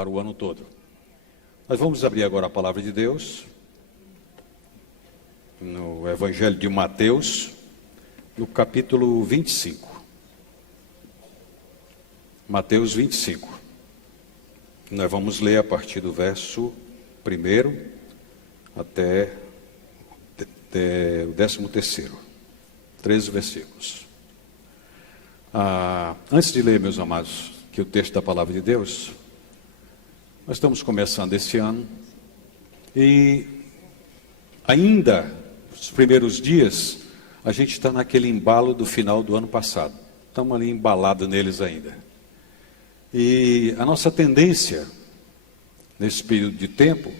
para o ano todo. Nós vamos abrir agora a palavra de Deus no Evangelho de Mateus, no capítulo 25. Mateus 25. Nós vamos ler a partir do verso 1 até o 13º. 13 versículos. Antes de ler, meus amados, que o texto da palavra de Deus, nós estamos começando esse ano e ainda nos primeiros dias a gente está naquele embalo do final do ano passado. Estamos ali embalados neles ainda. E a nossa tendência nesse período de tempo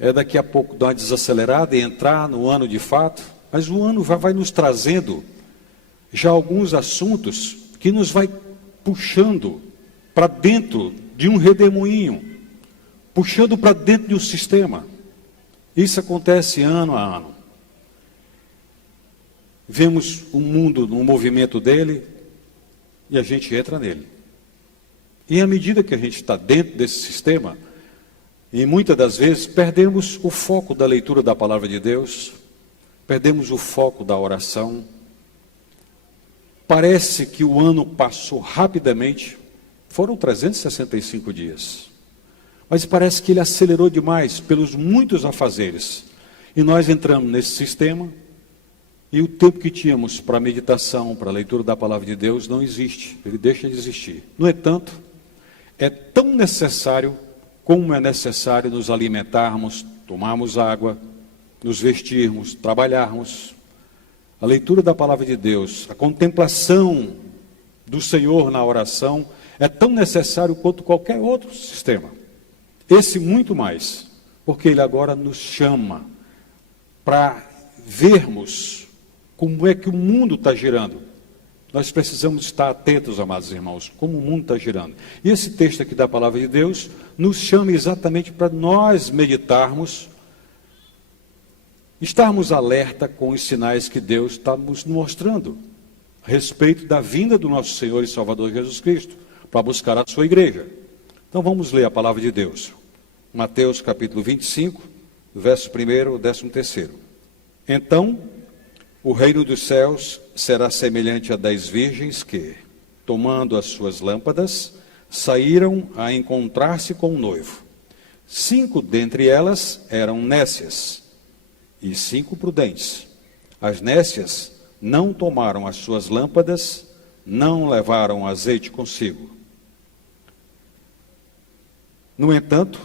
é daqui a pouco dar uma desacelerada e entrar no ano de fato, mas o ano vai nos trazendo já alguns assuntos que nos vai puxando para dentro de um redemoinho, puxando para dentro de um sistema. Isso acontece ano a ano. Vemos o mundo no movimento dele e a gente entra nele. E à medida que a gente está dentro desse sistema, e muitas das vezes perdemos o foco da leitura da palavra de Deus, perdemos o foco da oração. Parece que o ano passou rapidamente, foram 365 dias. Mas parece que ele acelerou demais pelos muitos afazeres. E nós entramos nesse sistema e o tempo que tínhamos para meditação, para a leitura da palavra de Deus não existe, ele deixa de existir. No entanto, é tão necessário como é necessário nos alimentarmos, tomarmos água, nos vestirmos, trabalharmos. A leitura da palavra de Deus, a contemplação do Senhor na oração é tão necessário quanto qualquer outro sistema. Esse muito mais, porque ele agora nos chama para vermos como é que o mundo está girando. Nós precisamos estar atentos, amados irmãos, como o mundo está girando. E esse texto aqui da palavra de Deus nos chama exatamente para nós meditarmos, estarmos alerta com os sinais que Deus está nos mostrando a respeito da vinda do nosso Senhor e Salvador Jesus Cristo, para buscar a sua igreja. Então vamos ler a palavra de Deus. Mateus capítulo 25, verso 1 ao 13º. Então, o reino dos céus será semelhante a 10 virgens que, tomando as suas lâmpadas, saíram a encontrar-se com o noivo. 5 dentre elas eram nécias e 5 prudentes. As nécias não tomaram as suas lâmpadas, não levaram azeite consigo. No entanto,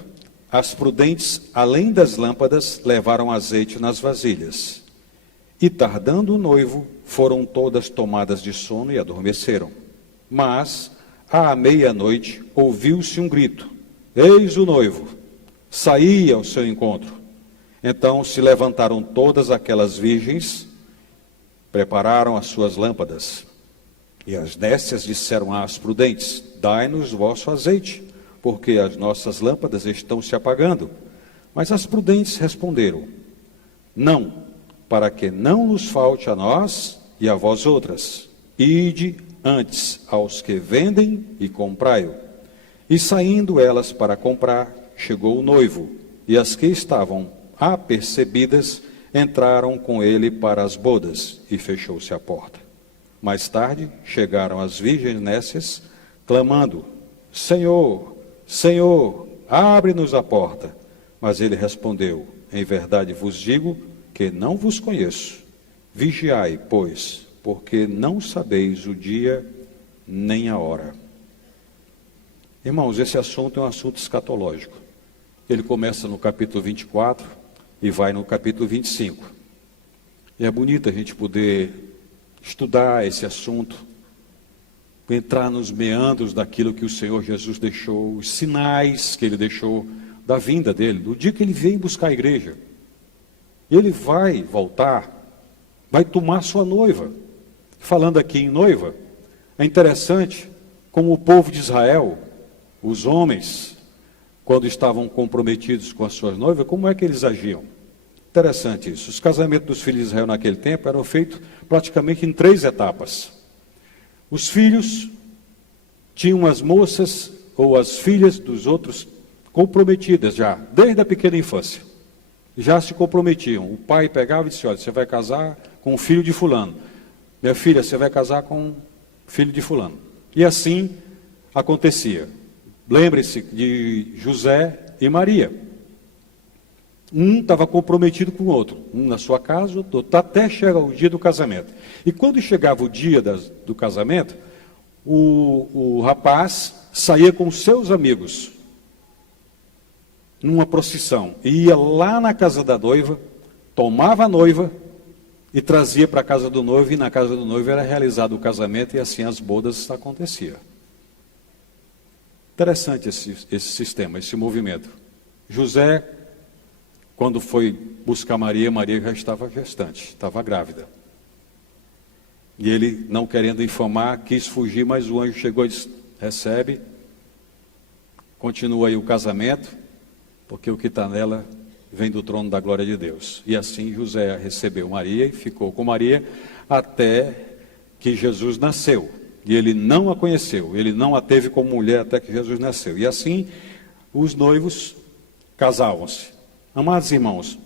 as prudentes, além das lâmpadas, levaram azeite nas vasilhas. E tardando o noivo, foram todas tomadas de sono e adormeceram. Mas, à meia-noite, ouviu-se um grito: eis o noivo, saí ao seu encontro. Então se levantaram todas aquelas virgens, prepararam as suas lâmpadas. E as nécias disseram às prudentes: dai-nos vosso azeite, porque as nossas lâmpadas estão se apagando. Mas as prudentes responderam: não, para que não nos falte a nós e a vós outras. Ide antes aos que vendem e comprai-o. E saindo elas para comprar, chegou o noivo, e as que estavam apercebidas entraram com ele para as bodas, e fechou-se a porta. Mais tarde chegaram as virgens nécias, clamando: Senhor, Senhor, abre-nos a porta. Mas ele respondeu: em verdade vos digo que não vos conheço. Vigiai, pois, porque não sabeis o dia nem a hora. Irmãos, esse assunto é um assunto escatológico. Ele começa no capítulo 24 e vai no capítulo 25. E é bonito a gente poder estudar esse assunto, entrar nos meandros daquilo que o Senhor Jesus deixou, os sinais que ele deixou da vinda dele, do dia que ele veio buscar a igreja. Ele vai voltar, vai tomar sua noiva. Falando aqui em noiva, é interessante como o povo de Israel, os homens, quando estavam comprometidos com as suas noivas, como é que eles agiam? Interessante isso. Os casamentos dos filhos de Israel naquele tempo eram feitos praticamente em 3 etapas. Os filhos tinham as moças ou as filhas dos outros comprometidas já, desde a pequena infância. Já se comprometiam. O pai pegava e disse, olha, você vai casar com o filho de fulano. Minha filha, você vai casar com o filho de fulano. E assim acontecia. Lembre-se de José e Maria. Um estava comprometido com o outro. Um na sua casa, outro, até chegar o dia do casamento. E quando chegava o dia do casamento, o rapaz saía com os seus amigos numa procissão. E ia lá na casa da noiva, tomava a noiva e trazia para a casa do noivo. E na casa do noivo era realizado o casamento e assim as bodas aconteciam. Interessante esse sistema, esse movimento. José, quando foi buscar Maria, Maria já estava gestante, estava grávida. E ele, não querendo infamar, quis fugir, mas o anjo chegou e disse, recebe, continua aí o casamento, porque o que está nela vem do trono da glória de Deus. E assim José recebeu Maria e ficou com Maria até que Jesus nasceu. E ele não a conheceu, ele não a teve como mulher até que Jesus nasceu. E assim os noivos casavam-se. Amados irmãos,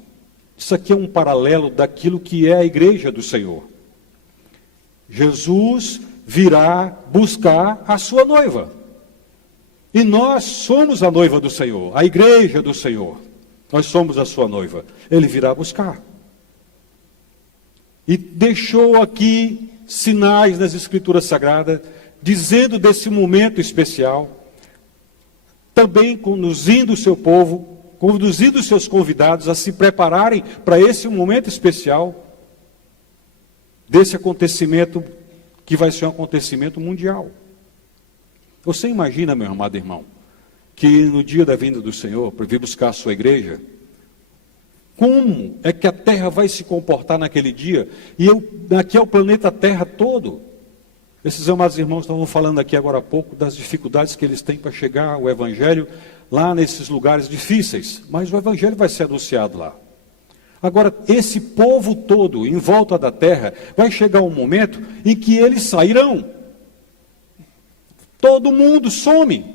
isso aqui é um paralelo daquilo que é a igreja do Senhor. Jesus virá buscar a sua noiva. E nós somos a noiva do Senhor, a igreja do Senhor. Nós somos a sua noiva. Ele virá buscar. E deixou aqui sinais nas Escrituras Sagradas, dizendo desse momento especial, também conduzindo o seu povo, conduzindo os seus convidados a se prepararem para esse momento especial, desse acontecimento, que vai ser um acontecimento mundial. Você imagina, meu amado irmão, que no dia da vinda do Senhor, para vir buscar a sua igreja, como é que a Terra vai se comportar naquele dia? E aqui é o planeta Terra todo. Esses amados irmãos estavam falando aqui agora há pouco das dificuldades que eles têm para chegar ao Evangelho lá nesses lugares difíceis. Mas o Evangelho vai ser anunciado lá. Agora, esse povo todo em volta da terra, vai chegar um momento em que eles sairão. Todo mundo some.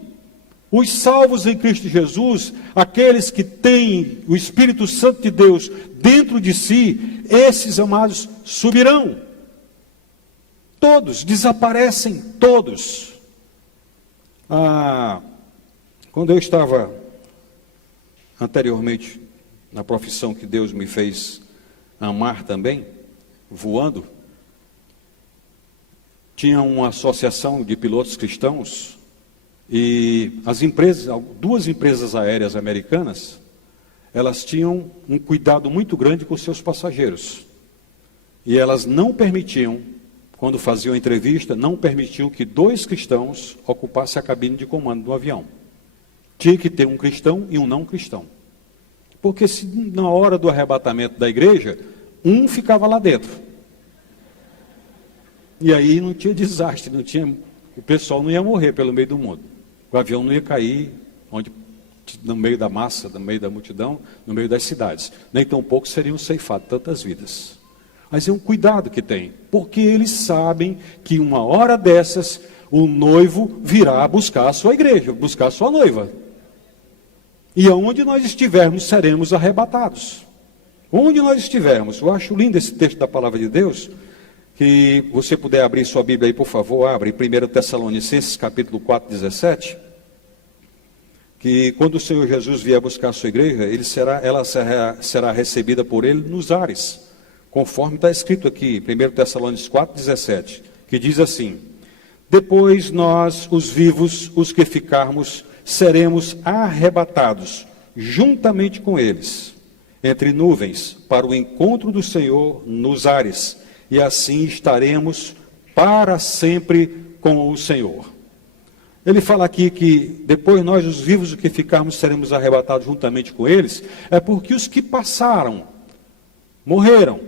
Os salvos em Cristo Jesus, aqueles que têm o Espírito Santo de Deus dentro de si, esses amados subirão. Todos, desaparecem todos. Quando eu estava anteriormente na profissão que Deus me fez amar também, voando, tinha uma associação de pilotos cristãos e as empresas, duas empresas aéreas americanas, elas tinham um cuidado muito grande com seus passageiros. E elas não permitiam, quando faziam entrevista, não permitiam que dois cristãos ocupassem a cabine de comando do avião. Tinha que ter um cristão e um não cristão. Porque se na hora do arrebatamento da igreja, um ficava lá dentro. E aí não tinha desastre, o pessoal não ia morrer pelo meio do mundo. O avião não ia cair no meio da massa, no meio da multidão, no meio das cidades. Nem tampouco seriam ceifadas tantas vidas. Mas é um cuidado que tem, porque eles sabem que uma hora dessas, o noivo virá buscar a sua igreja, buscar a sua noiva. E aonde nós estivermos, seremos arrebatados. Onde nós estivermos. Eu acho lindo esse texto da palavra de Deus, que você puder abrir sua Bíblia aí, por favor, abre 1 Tessalonicenses, capítulo 4, 17, que quando o Senhor Jesus vier buscar a sua igreja, ela será recebida por ele nos ares, conforme está escrito aqui, 1 Tessalonicenses 4, 17, que diz assim: depois nós, os vivos, os que ficarmos, seremos arrebatados, juntamente com eles, entre nuvens, para o encontro do Senhor nos ares, e assim estaremos para sempre com o Senhor. Ele fala aqui que depois nós, os vivos, os que ficarmos, seremos arrebatados juntamente com eles, é porque os que passaram, morreram,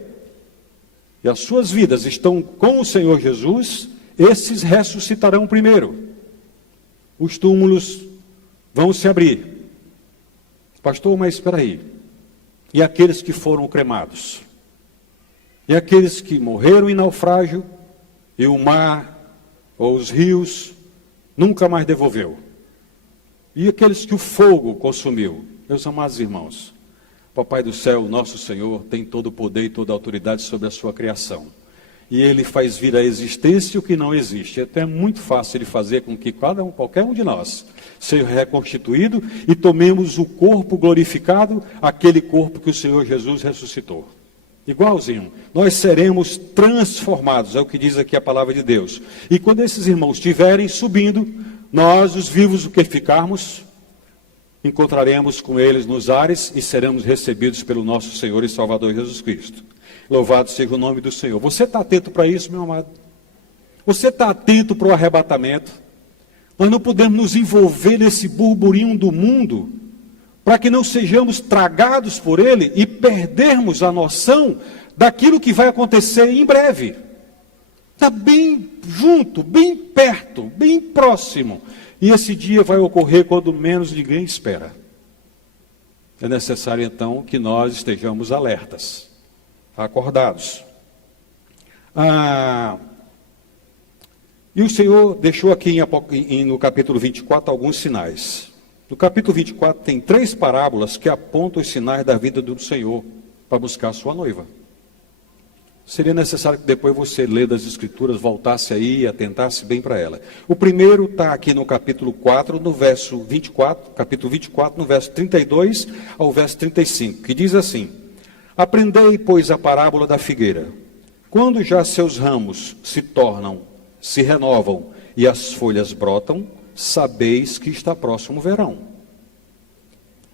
e as suas vidas estão com o Senhor Jesus, esses ressuscitarão primeiro. Os túmulos vão se abrir. Pastor, mas espera aí. E aqueles que foram cremados? E aqueles que morreram em naufrágio, e o mar, ou os rios, nunca mais devolveu? e aqueles que o fogo consumiu. Meus amados irmãos, Papai do céu, nosso Senhor, tem todo o poder e toda a autoridade sobre a sua criação. E Ele faz vir à existência o que não existe. Então é muito fácil de fazer com que qualquer um de nós seja reconstituído e tomemos o corpo glorificado, aquele corpo que o Senhor Jesus ressuscitou. Igualzinho, nós seremos transformados, é o que diz aqui a palavra de Deus. E quando esses irmãos estiverem subindo, nós, os vivos, o que ficarmos, encontraremos com eles nos ares e seremos recebidos pelo nosso Senhor e Salvador Jesus Cristo. Louvado seja o nome do Senhor. Você está atento para isso, meu amado? Você está atento para o arrebatamento? Nós não podemos nos envolver nesse burburinho do mundo, para que não sejamos tragados por ele e perdermos a noção daquilo que vai acontecer em breve. Está bem junto, bem perto, bem próximo. E esse dia vai ocorrer quando menos ninguém espera. É necessário então que nós estejamos alertas, acordados. E o Senhor deixou aqui no capítulo 24 alguns sinais. No capítulo 24 tem 3 parábolas que apontam os sinais da vida do Senhor para buscar a sua noiva. Seria necessário que depois você, lendo as Escrituras, voltasse aí e atentasse bem para ela. O primeiro está aqui no capítulo 4, no verso 24, capítulo 24, no verso 32 ao verso 35, que diz assim: Aprendei, pois, a parábola da figueira. Quando já seus ramos se renovam e as folhas brotam, sabeis que está próximo o verão.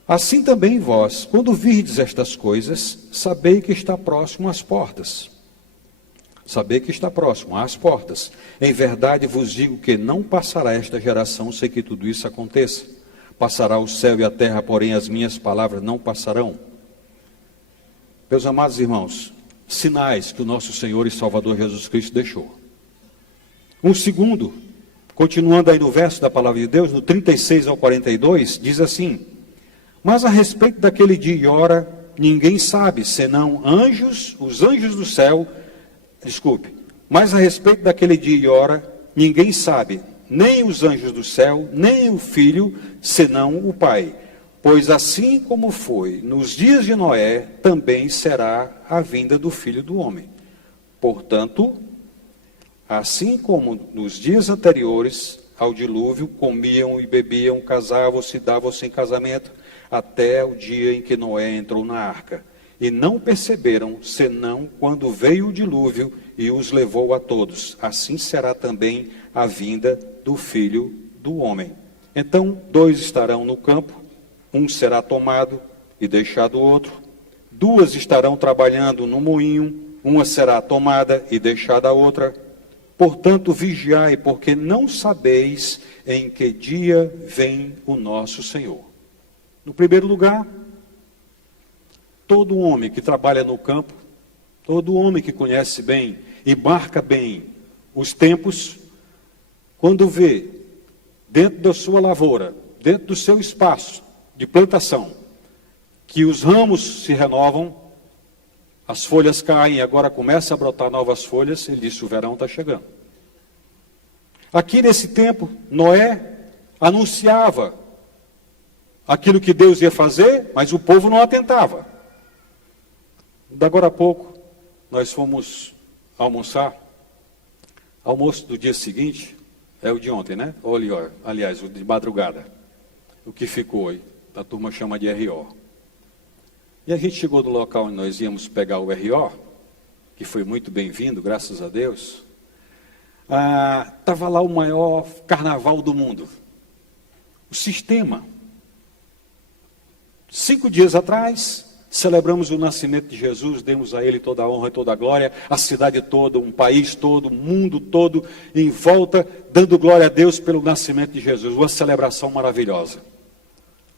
Assim também vós, quando virdes estas coisas, sabei que está próximo às portas. Saber que está próximo às portas. Em verdade vos digo que não passará esta geração sem que tudo isso aconteça. Passará o céu e a terra, porém as minhas palavras não passarão. Meus amados irmãos, sinais que o nosso Senhor e Salvador Jesus Cristo deixou. Um segundo, continuando aí no verso da palavra de Deus, no 36 ao 42, diz assim: Mas a respeito daquele dia e hora, ninguém sabe, senão os anjos do céu. Mas a respeito daquele dia e hora, ninguém sabe, nem os anjos do céu, nem o Filho, senão o Pai. Pois assim como foi nos dias de Noé, também será a vinda do Filho do Homem. Portanto, assim como nos dias anteriores ao dilúvio, comiam e bebiam, casavam-se, davam-se em casamento, até o dia em que Noé entrou na arca. E não perceberam, senão quando veio o dilúvio e os levou a todos. Assim será também a vinda do Filho do Homem. Então, 2 estarão no campo, um será tomado e deixado o outro. 2 estarão trabalhando no moinho, uma será tomada e deixada a outra. Portanto, vigiai, porque não sabeis em que dia vem o nosso Senhor. No primeiro lugar, todo homem que trabalha no campo, todo homem que conhece bem e marca bem os tempos, quando vê dentro da sua lavoura, dentro do seu espaço de plantação, que os ramos se renovam, as folhas caem e agora começa a brotar novas folhas, ele disse: o verão está chegando. Aqui nesse tempo, Noé anunciava aquilo que Deus ia fazer, mas o povo não atentava. Agora a pouco, nós fomos almoçar. Almoço do dia seguinte é o de ontem, né? Aliás, o de madrugada. O que ficou aí, a turma chama de RO. E a gente chegou no local onde nós íamos pegar o RO, que foi muito bem-vindo, graças a Deus. Estava lá o maior carnaval do mundo. O sistema. 5 dias atrás, celebramos o nascimento de Jesus, demos a Ele toda a honra e toda a glória, a cidade toda, um país todo, o mundo todo, em volta, dando glória a Deus pelo nascimento de Jesus, uma celebração maravilhosa.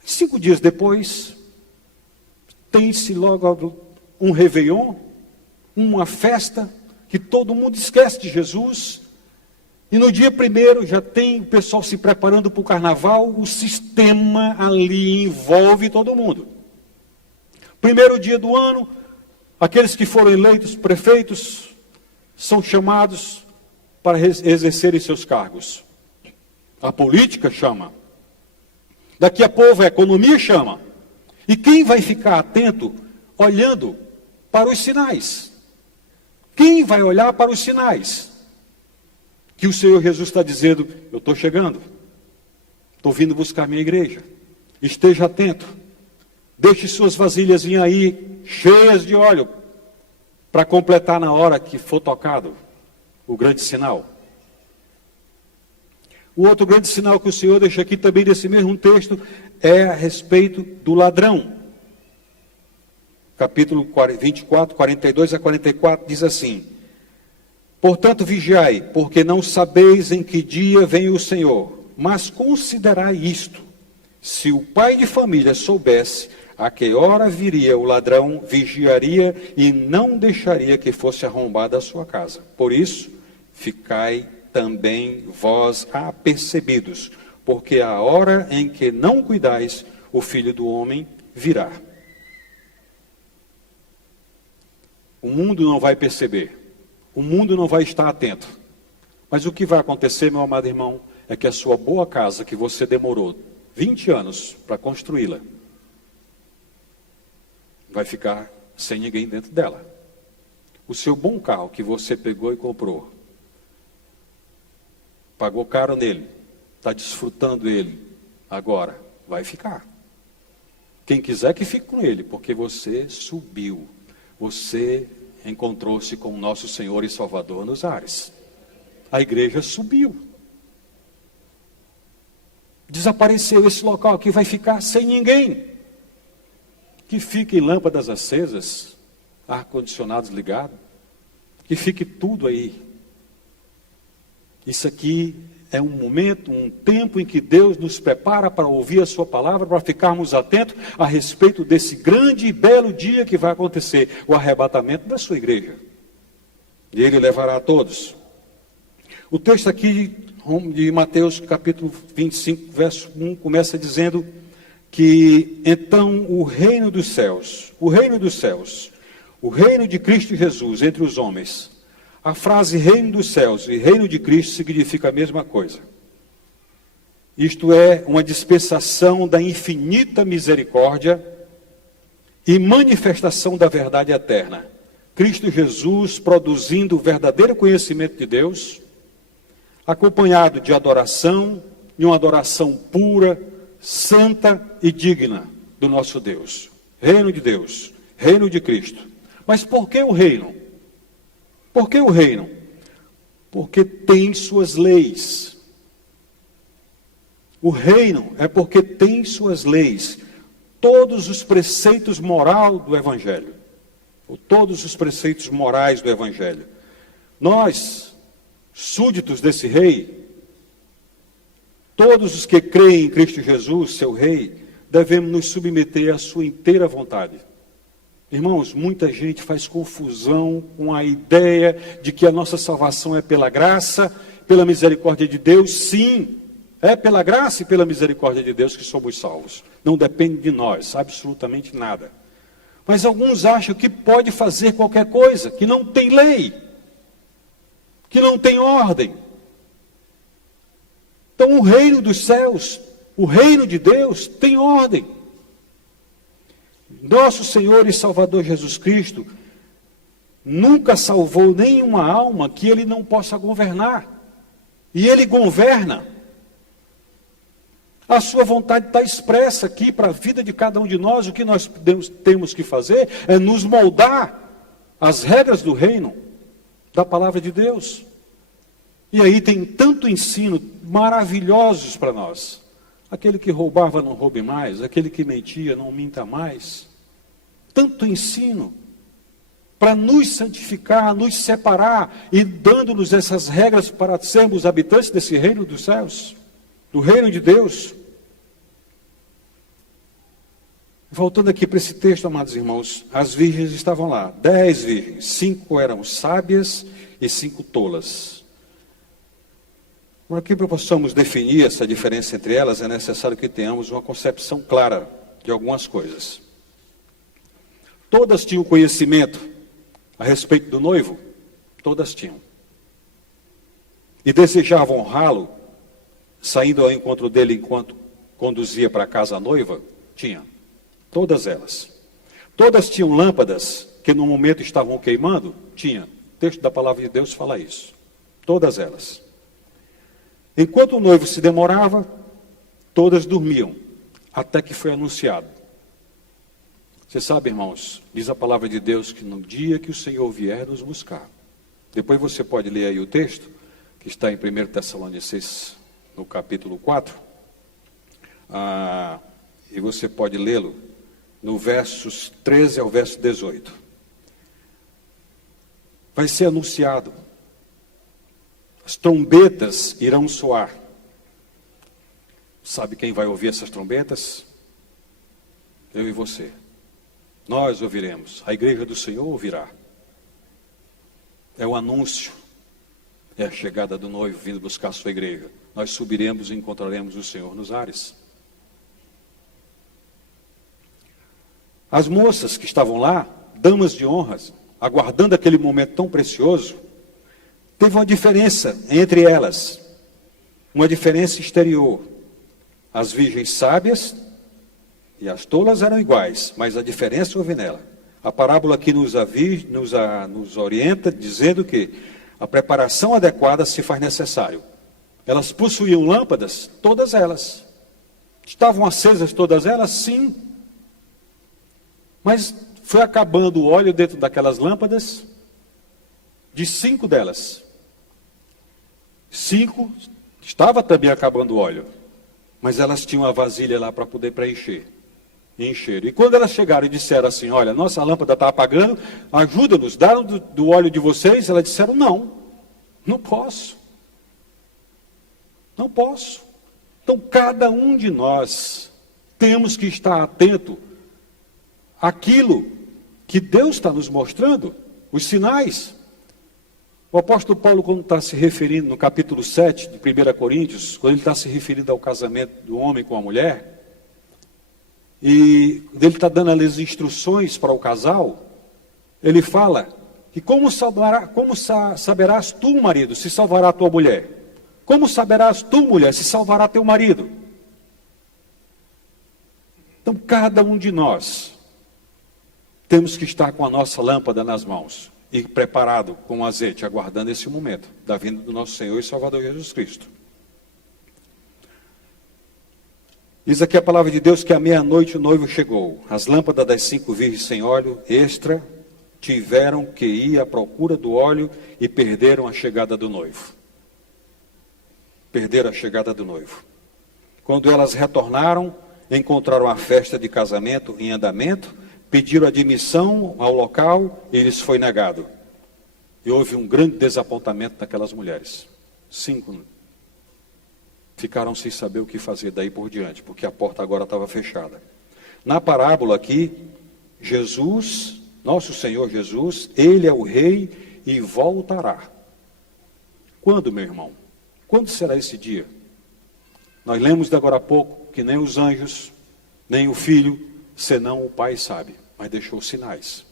5 dias depois, tem-se logo um réveillon, uma festa, que todo mundo esquece de Jesus, e no dia 1º já tem o pessoal se preparando para o carnaval, o sistema ali envolve todo mundo. 1º dia do ano, aqueles que foram eleitos prefeitos são chamados para exercerem seus cargos. A política chama. Daqui a pouco a economia chama. E quem vai ficar atento, olhando para os sinais? Quem vai olhar para os sinais? Que o Senhor Jesus está dizendo, eu estou chegando. Estou vindo buscar minha igreja. Esteja atento. Deixe suas vasilhas vir aí, cheias de óleo, para completar na hora que for tocado o grande sinal. O outro grande sinal que o Senhor deixa aqui também nesse mesmo texto é a respeito do ladrão. Capítulo 24, 42 a 44 diz assim: portanto vigiai, porque não sabeis em que dia vem o Senhor, mas considerai isto: se o pai de família soubesse a que hora viria o ladrão, vigiaria e não deixaria que fosse arrombada a sua casa. Por isso, ficai também vós apercebidos, porque a hora em que não cuidais, o Filho do Homem virá. O mundo não vai perceber, o mundo não vai estar atento. Mas o que vai acontecer, meu amado irmão, é que a sua boa casa, que você demorou 20 anos para construí-la, vai ficar sem ninguém dentro dela. O seu bom carro que você pegou e comprou, pagou caro nele, está desfrutando ele, agora vai ficar. Quem quiser que fique com ele, porque você subiu, você encontrou-se com o nosso Senhor e Salvador nos ares. A igreja subiu. Desapareceu esse local aqui, vai ficar sem ninguém. Que fiquem lâmpadas acesas, ar-condicionados ligados, que fique tudo aí. Isso aqui é um momento, um tempo em que Deus nos prepara para ouvir a sua palavra, para ficarmos atentos a respeito desse grande e belo dia que vai acontecer, o arrebatamento da sua igreja. E ele levará a todos. O texto aqui de Mateus capítulo 25, verso 1, começa dizendo que então o reino dos céus, o reino de Cristo Jesus entre os homens. A frase reino dos céus e reino de Cristo significa a mesma coisa. Isto é uma dispensação da infinita misericórdia e manifestação da verdade eterna. Cristo Jesus produzindo o verdadeiro conhecimento de Deus, acompanhado de adoração, e uma adoração pura, santa e digna do nosso Deus. Reino de Deus, reino de Cristo. Mas por que o reino? Por que o reino? Porque tem suas leis. O reino é porque tem suas leis. Todos os preceitos morais do Evangelho. Ou todos os preceitos morais do Evangelho. Nós, súditos desse rei, todos os que creem em Cristo Jesus, seu rei, devemos nos submeter à sua inteira vontade. Irmãos, muita gente faz confusão com a ideia de que a nossa salvação é pela graça, pela misericórdia de Deus. Sim, é pela graça e pela misericórdia de Deus que somos salvos. Não depende de nós, absolutamente nada. Mas alguns acham que pode fazer qualquer coisa, que não tem lei, que não tem ordem. Então o reino dos céus, o reino de Deus tem ordem. Nosso Senhor e Salvador Jesus Cristo nunca salvou nenhuma alma que Ele não possa governar. E Ele governa. A sua vontade está expressa aqui para a vida de cada um de nós. O que nós temos que fazer é nos moldar às regras do reino, da palavra de Deus. E aí tem tanto ensino maravilhosos para nós. Aquele que roubava não roube mais, aquele que mentia não minta mais. Tanto ensino para nos santificar, nos separar e dando-nos essas regras para sermos habitantes desse reino dos céus, do reino de Deus. Voltando aqui para esse texto, amados irmãos, as virgens estavam lá, 10 virgens, 5 eram sábias e 5 tolas. Para que possamos definir essa diferença entre elas, é necessário que tenhamos uma concepção clara de algumas coisas. Todas tinham conhecimento a respeito do noivo, todas tinham. E desejavam honrá-lo, saindo ao encontro dele enquanto conduzia para casa a noiva? Tinha. Todas elas. Todas tinham lâmpadas que no momento estavam queimando? Tinha. O texto da palavra de Deus fala isso. Todas elas. Enquanto o noivo se demorava, todas dormiam, até que foi anunciado. Você sabe, irmãos, diz a palavra de Deus que no dia que o Senhor vier nos buscar, depois você pode ler aí o texto, que está em 1 Tessalonicenses, no capítulo 4, e você pode lê-lo no versos 13 ao verso 18. Vai ser anunciado. As trombetas irão soar. Sabe quem vai ouvir essas trombetas? Eu e você. Nós ouviremos. A igreja do Senhor ouvirá. É o anúncio. É a chegada do noivo vindo buscar a sua igreja. Nós subiremos e encontraremos o Senhor nos ares. As moças que estavam lá, damas de honras, aguardando aquele momento tão precioso, teve uma diferença entre elas, uma diferença exterior. As virgens sábias e as tolas eram iguais, mas a diferença houve nela. A parábola aqui nos orienta, dizendo que a preparação adequada se faz necessário. Elas possuíam lâmpadas, todas elas. Estavam acesas todas elas? Sim. Mas foi acabando o óleo dentro daquelas lâmpadas, de 5 delas. 5 estava também acabando o óleo, mas elas tinham a vasilha lá para poder preencher. E encheram. E quando elas chegaram e disseram assim, olha, nossa lâmpada está apagando, ajuda-nos, dá do óleo de vocês. Elas disseram, não posso. Não posso. Então cada um de nós temos que estar atento àquilo que Deus está nos mostrando, os sinais. O apóstolo Paulo, quando está se referindo no capítulo 7 de 1 Coríntios, quando ele está se referindo ao casamento do homem com a mulher, e ele está dando as instruções para o casal, ele fala que como saberás tu, marido, se salvará a tua mulher? Como saberás tu, mulher, se salvará teu marido? Então cada um de nós temos que estar com a nossa lâmpada nas mãos e preparado com azeite, aguardando esse momento da vinda do nosso Senhor e Salvador Jesus Cristo. Diz aqui a palavra de Deus que à meia-noite o noivo chegou. As lâmpadas das 5 virgens sem óleo extra tiveram que ir à procura do óleo e perderam a chegada do noivo. Perderam a chegada do noivo. Quando elas retornaram, encontraram a festa de casamento em andamento, pediram admissão ao local e lhes foi negado. E houve um grande desapontamento daquelas mulheres. 5 ficaram sem saber o que fazer daí por diante, porque a porta agora estava fechada. Na parábola aqui, Jesus, nosso Senhor Jesus, Ele é o Rei e voltará. Quando, meu irmão? Quando será esse dia? Nós lemos de agora a pouco que nem os anjos, nem o Filho, senão o Pai sabe, mas deixou sinais.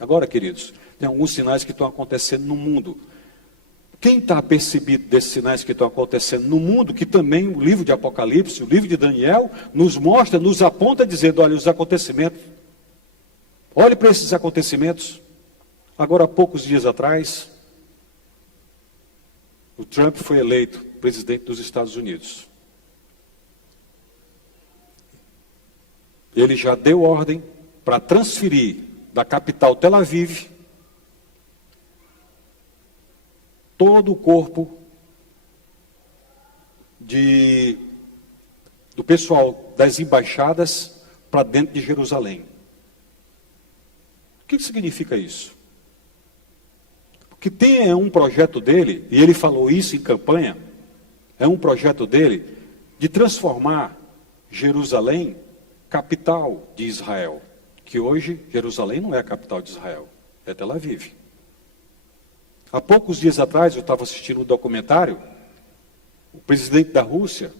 Agora, queridos, tem alguns sinais que estão acontecendo no mundo. Quem está apercebido desses sinais que estão acontecendo no mundo, que também o livro de Apocalipse, o livro de Daniel, nos mostra, nos aponta dizendo, olha, os acontecimentos. Olhe para esses acontecimentos. Agora, há poucos dias atrás, o Trump foi eleito presidente dos Estados Unidos. Ele já deu ordem para transferir da capital Tel Aviv todo o corpo do pessoal das embaixadas para dentro de Jerusalém. O que significa isso? Porque tem um projeto dele, e ele falou isso em campanha, é um projeto dele de transformar Jerusalém capital de Israel. Que hoje Jerusalém não é a capital de Israel, é Tel Aviv. Há poucos dias atrás eu estava assistindo um documentário, o presidente da Rússia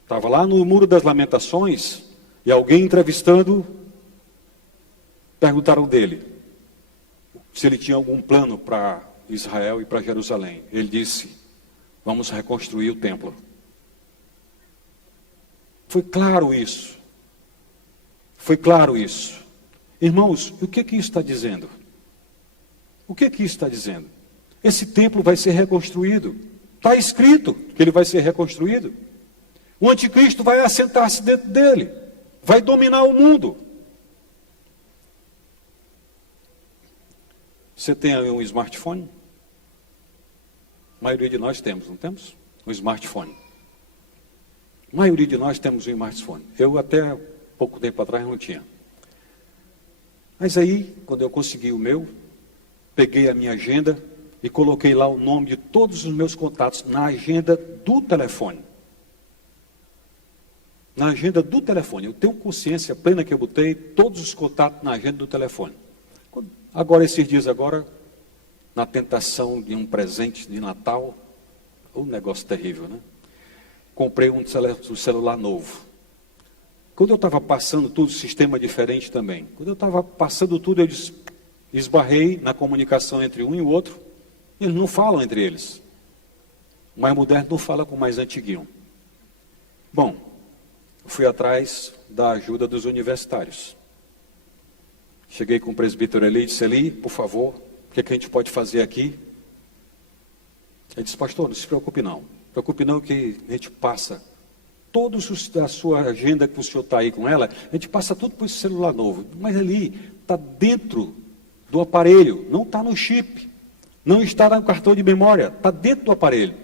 estava lá no Muro das Lamentações e alguém entrevistando, perguntaram dele se ele tinha algum plano para Israel e para Jerusalém. Ele disse, vamos reconstruir o templo. Foi claro isso. Foi claro isso. Irmãos, o que isso está dizendo? O que isso está dizendo? Esse templo vai ser reconstruído. Está escrito que ele vai ser reconstruído. O anticristo vai assentar-se dentro dele. Vai dominar o mundo. Você tem aí um smartphone? A maioria de nós temos, não temos? Um smartphone. A maioria de nós temos um smartphone. Eu até pouco tempo atrás não tinha. Mas aí, quando eu consegui o meu, peguei a minha agenda e coloquei lá o nome de todos os meus contatos na agenda do telefone. Na agenda do telefone. Eu tenho consciência plena que eu botei todos os contatos na agenda do telefone. Agora, esses dias agora, na tentação de um presente de Natal, um negócio terrível, né? Comprei um celular novo. Quando eu estava passando tudo, sistema diferente também. Quando eu estava passando tudo, eu esbarrei na comunicação entre um e o outro. Eles não falam entre eles. O mais moderno não fala com o mais antiguinho. Bom, fui atrás da ajuda dos universitários. Cheguei com o presbítero Eli e disse: Eli, por favor, o que a gente pode fazer aqui? Ele disse: pastor, não se preocupe não. Preocupe não que a gente passa todos a sua agenda que o senhor está aí com ela, a gente passa tudo por esse celular novo. Mas ali está dentro do aparelho, não está no chip, não está no cartão de memória, está dentro do aparelho.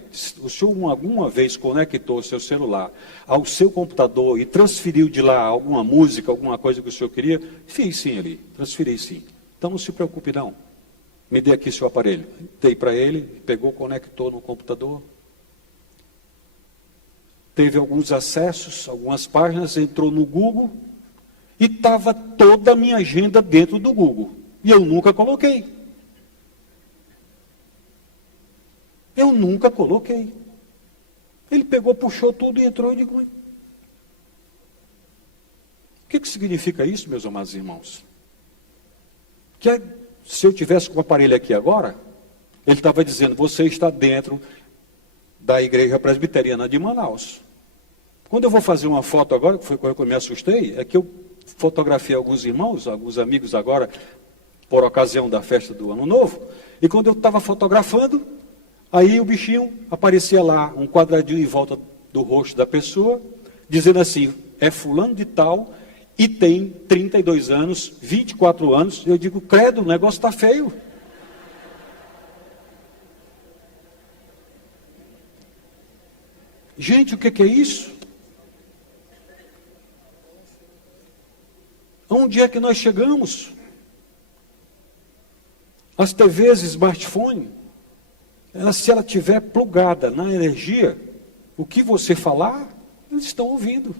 O senhor alguma vez conectou o seu celular ao seu computador e transferiu de lá alguma música, alguma coisa que o senhor queria? Fiz sim ali, transferi sim. Então não se preocupe não. Me dê aqui seu aparelho. Dei para ele, pegou, conectou no computador. Teve alguns acessos, algumas páginas, entrou no Google e estava toda a minha agenda dentro do Google. E eu nunca coloquei. Eu nunca coloquei. Ele pegou, puxou tudo e entrou e digo: o que significa isso, meus amados irmãos? Que se eu tivesse com o aparelho aqui agora, ele estava dizendo: você está dentro da Igreja Presbiteriana de Manaus. Quando eu vou fazer uma foto agora, que foi quando eu me assustei, é que eu fotografei alguns irmãos, alguns amigos agora, por ocasião da festa do Ano Novo, e quando eu estava fotografando, aí o bichinho aparecia lá, um quadradinho em volta do rosto da pessoa, dizendo assim: é fulano de tal, e tem 32 anos, 24 anos. Eu digo: credo, o negócio está feio. Gente, o que é isso? Onde é que nós chegamos? As TVs, smartphone, se ela estiver plugada na energia, o que você falar, eles estão ouvindo.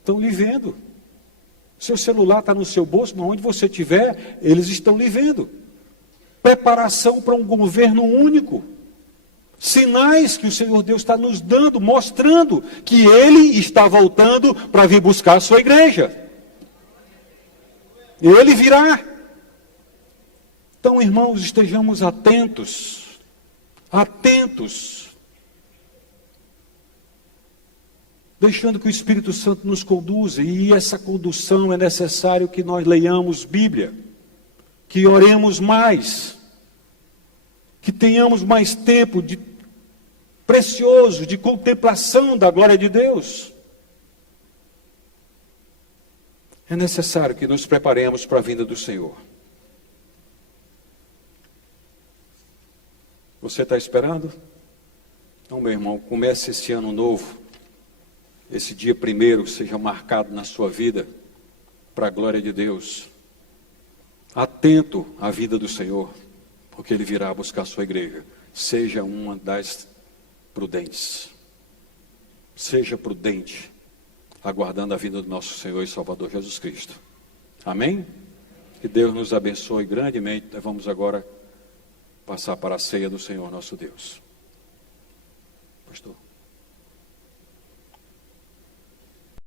Estão lhe vendo. Seu celular está no seu bolso, mas onde você estiver, eles estão lhe vendo. Preparação para um governo único. Sinais que o Senhor Deus está nos dando, mostrando que Ele está voltando para vir buscar a sua igreja. Ele virá. Então, irmãos, estejamos atentos. Atentos. Deixando que o Espírito Santo nos conduza. E essa condução é necessário que nós leiamos Bíblia. Que oremos mais. Que tenhamos mais tempo precioso de contemplação da glória de Deus. É necessário que nos preparemos para a vinda do Senhor. Você está esperando? Então, meu irmão, comece esse ano novo. Esse dia primeiro seja marcado na sua vida para a glória de Deus. Atento à vida do Senhor, porque Ele virá buscar a sua igreja. Seja uma das prudentes. Seja prudente, aguardando a vinda do nosso Senhor e Salvador Jesus Cristo. Amém? Que Deus nos abençoe grandemente. Nós vamos agora passar para a ceia do Senhor nosso Deus. Pastor.